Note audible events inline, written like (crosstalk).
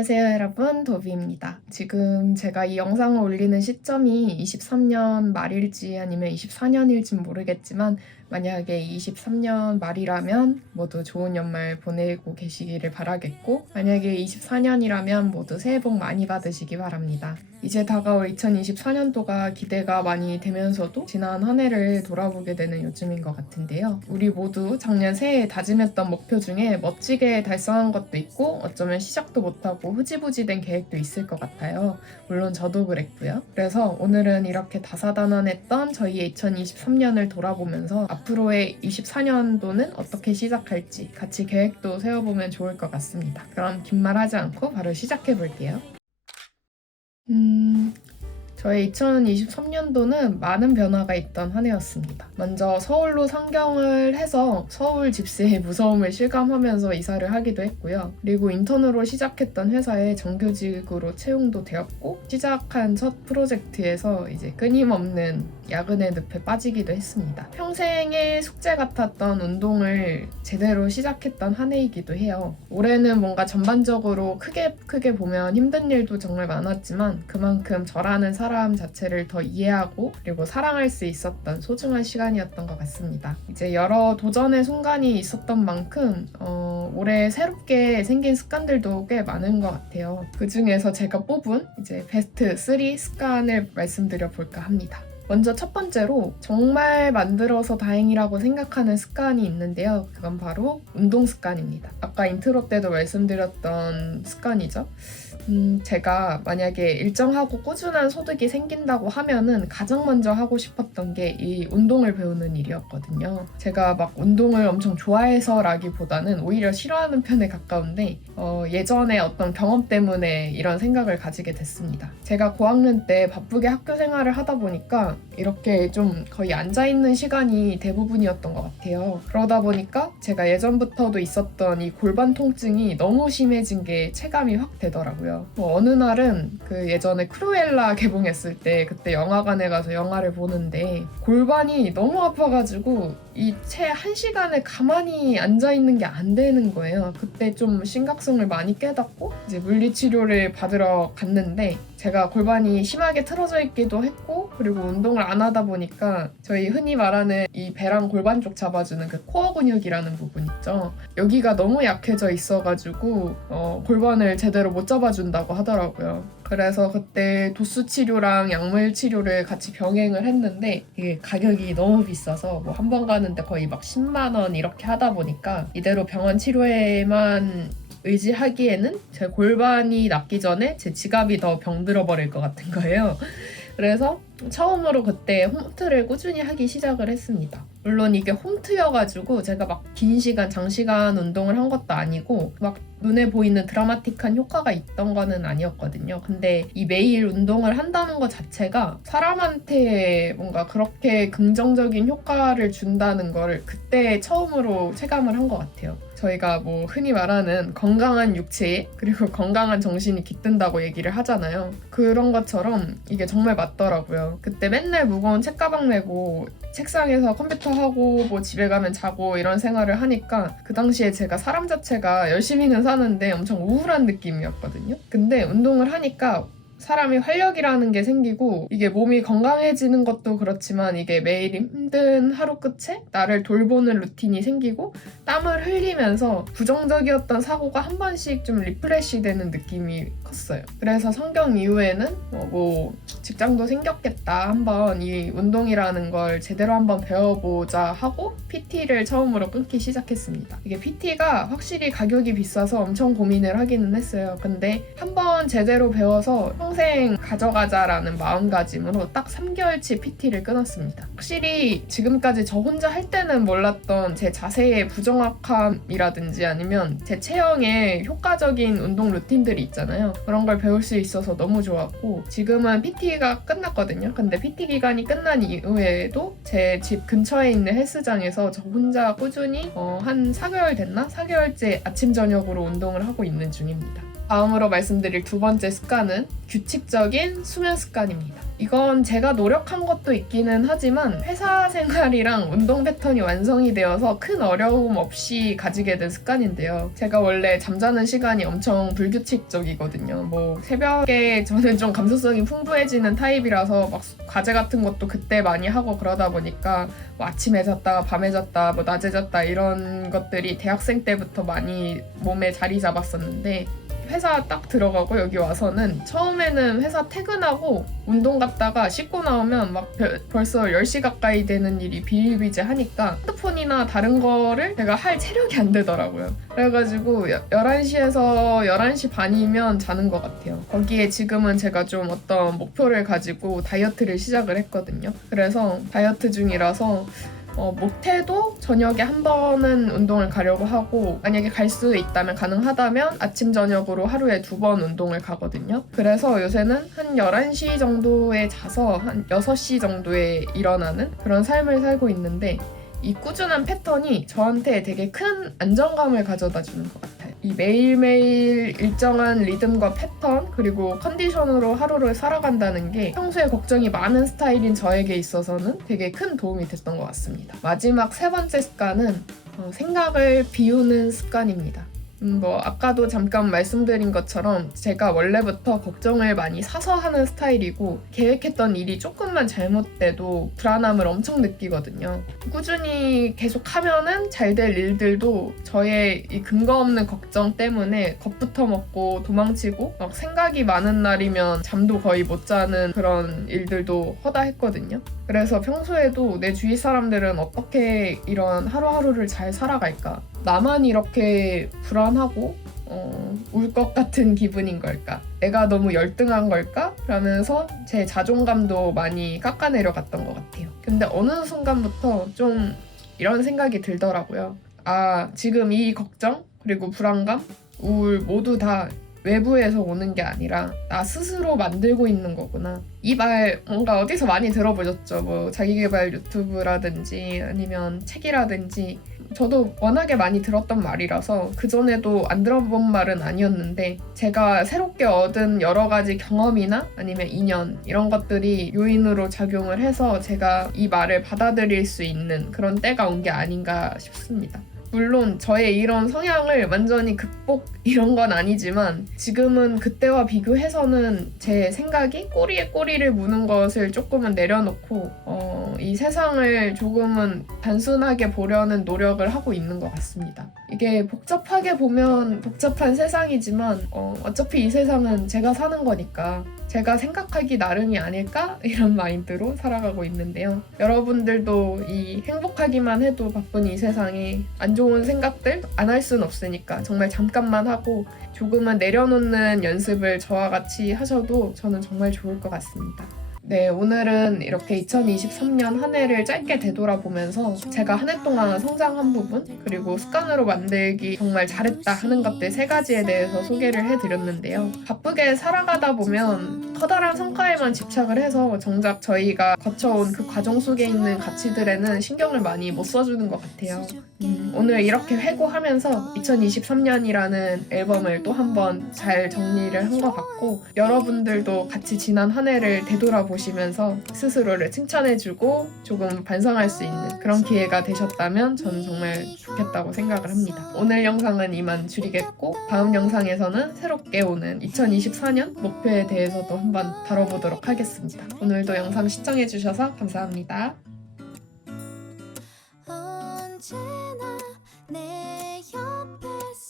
안녕하세요 여러분 도비입니다. 지금 제가 이 영상을 올리는 시점이 23년 말일지 아니면 24년일진 모르겠지만 만약에 23년 말이라면 모두 좋은 연말 보내고 계시기를 바라겠고 만약에 24년이라면 모두 새해 복 많이 받으시기 바랍니다. 이제 다가올 2024년도가 기대가 많이 되면서도 지난 한 해를 돌아보게 되는 요즘인 것 같은데요. 우리 모두 작년 새해에 다짐했던 목표 중에 멋지게 달성한 것도 있고 어쩌면 시작도 못하고 흐지부지 된 계획도 있을 것 같아요. 물론 저도 그랬고요. 그래서 오늘은 이렇게 다사다난했던 저희의 2023년을 돌아보면서 앞 으로의 24년도는 어떻게 시작할지 같이 계획도 세워보면 좋을 것 같습니다. 그럼 긴 말 하지 않고 바로 시작해 볼게요. 음, 저의 2023년도는 많은 변화가 있던 한 해였습니다. 먼저 서울로 상경을 해서 서울 집세의 (laughs) 무서움을 실감하면서 이사를 하기도 했고요. 그리고 인턴으로 시작했던 회사에 정규직으로 채용도 되었고 시작한 첫 프로젝트에서 이제 끊임없는 야근의 늪에 빠지기도 했습니다. 평생의 숙제 같았던 운동을 제대로 시작했던 한 해이기도 해요. 올해는 뭔가 전반적으로 크게 크게 보면 힘든 일도 정말 많았지만 그만큼 저라는 사람 자체를 더 이해하고 그리고 사랑할 수 있었던 소중한 시간이었던 것 같습니다. 이제 여러 도전의 순간이 있었던 만큼 어, 올해 새롭게 생긴 습관들도 꽤 많은 것 같아요. 그 중에서 제가 뽑은 이제 베스트 3 습관을 말씀드려 볼까 합니다. 먼저 첫 번째로 정말 만들어서 다행이라고 생각하는 습관이 있는데요. 그건 바로 운동 습관입니다. 아까 인트로 때도 말씀드렸던 습관이죠. 음, 제가 만약에 일정하고 꾸준한 소득이 생긴다고 하면은 가장 먼저 하고 싶었던 게 이 운동을 배우는 일이었거든요. 제가 막 운동을 엄청 좋아해서라기보다는 오히려 싫어하는 편에 가까운데 어, 예전에 어떤 경험 때문에 이런 생각을 가지게 됐습니다. 제가 고학년 때 바쁘게 학교 생활을 하다 보니까 이렇게 좀 거의 앉아 있는 시간이 대부분이었던 것 같아요. 그러다 보니까 제가 예전부터도 있었던 이 골반 통증이 너무 심해진 게 체감이 확 되더라고요. 뭐 어느 날은 그 예전에 크루엘라 개봉했을 때 그때 영화관에 가서 영화를 보는데 골반이 너무 아파가지고 이 채 한 시간을 가만히 앉아 있는 게 안 되는 거예요. 그때 좀 심각성을 많이 깨닫고 이제 물리 치료를 받으러 갔는데 제가 골반이 심하게 틀어져 있기도 했고 그리고 운동을 안 하다 보니까 저희 흔히 말하는 이 배랑 골반 쪽 잡아주는 그 코어 근육이라는 부분 있죠. 여기가 너무 약해져 있어가지고 어, 골반을 제대로 못 잡아준다고 하더라고요. 그래서 그때 도수 치료랑 약물 치료를 같이 병행을 했는데 이게 가격이 너무 비싸서 뭐 한 번 가는데 거의 막 10만 원 이렇게 하다 보니까 이대로 병원 치료에만 의지하기에는 제 골반이 낫기 전에 제 지갑이 더 병들어 버릴 것 같은 거예요. 그래서 처음으로 그때 홈트를 꾸준히 하기 시작을 했습니다. 물론 이게 홈트여가지고 제가 막 긴 시간, 장시간 운동을 한 것도 아니고 막 눈에 보이는 드라마틱한 효과가 있던 거는 아니었거든요. 근데 이 매일 운동을 한다는 것 자체가 사람한테 뭔가 그렇게 긍정적인 효과를 준다는 거를 그때 처음으로 체감을 한 것 같아요. 저희가 뭐 흔히 말하는 건강한 육체에 그리고 건강한 정신이 깃든다고 얘기를 하잖아요. 그런 것처럼 이게 정말 맞더라고 요. 그때 맨날 무거운 책가방 메고 책상에서 컴퓨터 하고 뭐 집에 가면 자고 이런 생활을 하니까 그 당시에 제가 사람 자체가 열심히는 사는데 엄청 우울한 느낌이었거든요. 근데 운동을 하니까 사람이 활력이라는 게 생기고 이게 몸이 건강해지는 것도 그렇지만 이게 매일 힘든 하루 끝에 나를 돌보는 루틴이 생기고 땀을 흘리면서 부정적이었던 사고가 한 번씩 좀 리프레시 되는 느낌이 컸어요. 그래서 성경 이후에는 뭐, 뭐 직장도 생겼겠다 한번 이 운동이라는 걸 제대로 한번 배워보자 하고 PT를 처음으로 끊기 시작했습니다. 이게 PT가 확실히 가격이 비싸서 엄청 고민을 하기는 했어요. 근데 한번 제대로 배워서 평생 가져가자라는 마음가짐으로 딱 3개월치 PT를 끊었습니다. 확실히 지금까지 저 혼자 할 때는 몰랐던 제 자세의 부정확함이라든지 아니면 제 체형에 효과적인 운동 루틴들이 있잖아요. 그런 걸 배울 수 있어서 너무 좋았고 지금은 PT가 끝났거든요. 근데 PT 기간이 끝난 이후에도 제 집 근처에 있는 헬스장에서 저 혼자 꾸준히 어, 한 4개월 됐나? 4개월째 아침 저녁으로 운동을 하고 있는 중입니다. 다음으로 말씀드릴 두 번째 습관은 규칙적인 수면 습관입니다. 이건 제가 노력한 것도 있기는 하지만 회사 생활이랑 운동 패턴이 완성이 되어서 큰 어려움 없이 가지게 된 습관인데요. 제가 원래 잠자는 시간이 엄청 불규칙적이거든요. 뭐 새벽에 저는 좀 감수성이 풍부해지는 타입이라서 막 과제 같은 것도 그때 많이 하고 그러다 보니까 뭐 아침에 잤다, 밤에 잤다, 뭐 낮에 잤다 이런 것들이 대학생 때부터 많이 몸에 자리 잡았었는데 회사 딱 들어가고 여기 와서는 처음에는 회사 퇴근하고 운동 갔다가 씻고 나오면 막 별- 벌써 10시 가까이 되는 일이 비일비재 하니까 핸드폰이나 다른 거를 제가 할 체력이 안 되더라고요. 그래가지고 11시에서 11시 반이면 자는 것 같아요. 거기에 지금은 제가 좀 어떤 목표를 가지고 다이어트를 시작을 했거든요. 그래서 다이어트 중이라서 어, 못해도 저녁에 한 번은 운동을 가려고 하고 만약에 갈 수 있다면 가능하다면 아침 저녁으로 하루에 두 번 운동을 가거든요. 그래서 요새는 한 11시 정도에 자서 한 6시 정도에 일어나는 그런 삶을 살고 있는데 이 꾸준한 패턴이 저한테 되게 큰 안정감을 가져다 주는 것 같아요. 이 매일매일 일정한 리듬과 패턴 그리고 컨디션으로 하루를 살아간다는 게 평소에 걱정이 많은 스타일인 저에게 있어서는 되게 큰 도움이 됐던 것 같습니다. 마지막 세 번째 습관은 어, 생각을 비우는 습관입니다. 음, 뭐 아까도 잠깐 말씀드린 것처럼 제가 원래부터 걱정을 많이 사서 하는 스타일이고 계획했던 일이 조금만 잘못돼도 불안함을 엄청 느끼거든요. 꾸준히 계속 하면은 잘 될 일들도 저의 이 근거 없는 걱정 때문에 겁부터 먹고 도망치고 막 생각이 많은 날이면 잠도 거의 못 자는 그런 일들도 허다했거든요. 그래서 평소에도 내 주위 사람들은 어떻게 이런 하루하루를 잘 살아갈까? 나만 이렇게 불안하고 어, 울 것 같은 기분인 걸까? 내가 너무 열등한 걸까? 라면서 제 자존감도 많이 깎아내려갔던 것 같아요. 근데 어느 순간부터 좀 이런 생각이 들더라고요. 아, 지금 이 걱정, 그리고 불안감, 우울 모두 다 외부에서 오는 게 아니라 나 스스로 만들고 있는 거구나. 이 말 뭔가 어디서 많이 들어보셨죠? 뭐 자기개발 유튜브라든지 아니면 책이라든지 저도 워낙에 많이 들었던 말이라서 그전에도 안 들어본 말은 아니었는데 제가 새롭게 얻은 여러 가지 경험이나 아니면 인연 이런 것들이 요인으로 작용을 해서 제가 이 말을 받아들일 수 있는 그런 때가 온 게 아닌가 싶습니다. 물론 저의 이런 성향을 완전히 극복 이런 건 아니지만 지금은 그때와 비교해서는 제 생각이 꼬리에 꼬리를 무는 것을 조금은 내려놓고 어, 이 세상을 조금은 단순하게 보려는 노력을 하고 있는 것 같습니다. 이게 복잡하게 보면 복잡한 세상이지만 어, 어차피 이 세상은 제가 사는 거니까 제가 생각하기 나름이 아닐까? (laughs) 이런 마인드로 살아가고 있는데요. 여러분들도 이 행복하기만 해도 바쁜 이 세상에 안 좋은 생각들 안 할 순 없으니까 정말 잠깐만 하고 조금은 내려놓는 연습을 저와 같이 하셔도 저는 정말 좋을 것 같습니다. 네, 오늘은 이렇게 2023년 한 해를 짧게 되돌아보면서 제가 한 해 동안 성장한 부분, 그리고 습관으로 만들기 정말 잘했다 하는 것들 세 가지에 대해서 소개를 해드렸는데요. 바쁘게 살아가다 보면 커다란 성과에만 집착을 해서 정작 저희가 거쳐온 그 과정 속에 있는 가치들에는 신경을 많이 못 써주는 것 같아요. 음, 오늘 이렇게 회고하면서 2023년이라는 앨범을 또 한번 잘 정리를 한 것 같고 여러분들도 같이 지난 한 해를 되 돌아보시면서 스스로를 칭찬해주고 조금 반성할 수 있는 그런 기회가 되셨다면 저는 정말 좋겠다고 생각을 합니다. 오늘 영상은 이만 줄이겠고 다음 영상에서는 새롭게 오는 2024년 목표에 대해서도 한번 다뤄보도록 하겠습니다. 오늘도 영상 시청해주셔서 감사합니다.